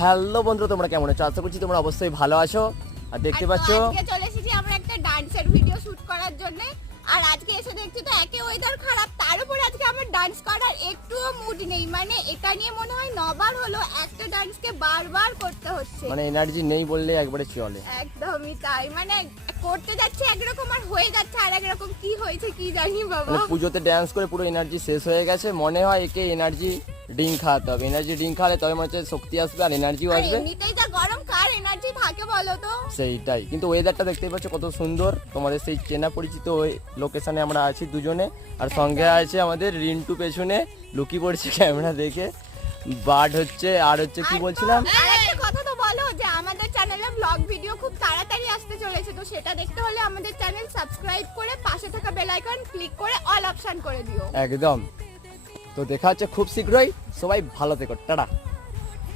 Hello বন্ধুরা, তোমরা কেমন আছো? আশা করছি তোমরা অবশ্যই ভালো আছো। আর দেখতে পাচ্ছো আজকে চলে এসেছি আমরা একটা ডান্সের ভিডিও শুট করার জন্য। আর আজকে এসে দেখছি তো একে ওয়েদার খারাপ, তার উপর আজকে আমার ডান্স করার একটুও মুড নেই। মানে এটা নিয়ে মনে হয় 9 বার হলো একটা ডান্সকে বারবার করতে হচ্ছে। মানে এনার্জি নেই বললে একবারে চলে। একদমই তাই, মানে করতে যাচ্ছে একরকম আর হয়ে যাচ্ছে আর একরকম। কি হয়েছে কি জানি বাবা। মানে পুজোতে ড্যান্স করে পুরো এনার্জি শেষ হয়ে গেছে, মনে হয় একে এনার্জি ড্রিঙ্ক খাওয়াতে হবে। এনার্জি ড্রিঙ্ক খাওয়ালে তবে মনে হচ্ছে শক্তি আসবে আর এনার্জিও আর আসবে। এমনিতেই যা গরম, কার এনার্জি থাকে বলো তো? সেইটাই, কিন্তু ওয়েদারটা দেখতেই পাচ্ছ কত সুন্দর। তোমাদের সেই চেনা পরিচিত ওই লোকেশনে আমরা আছি দুজনে, আর সঙ্গে আছে আমাদের রিন্টু পেছনে লুকিয়ে পড়ছে ক্যামেরা দেখে। বাট হচ্ছে আর হচ্ছে কি বলছিলাম, আর একটা কথা তো বলো যে আমাদের চ্যানেলে ব্লগ ভিডিও খুব তাড়াতাড়ি আসতে চলেছে, তো সেটা দেখতে হলে আমাদের চ্যানেল সাবস্ক্রাইব করে পাশে থাকা বেল আইকন ক্লিক করে অল অপশন করে দিও। একদম। তো দেখা হচ্ছে খুব শীঘ্রই, সবাই ভালো থেকো, টাটা।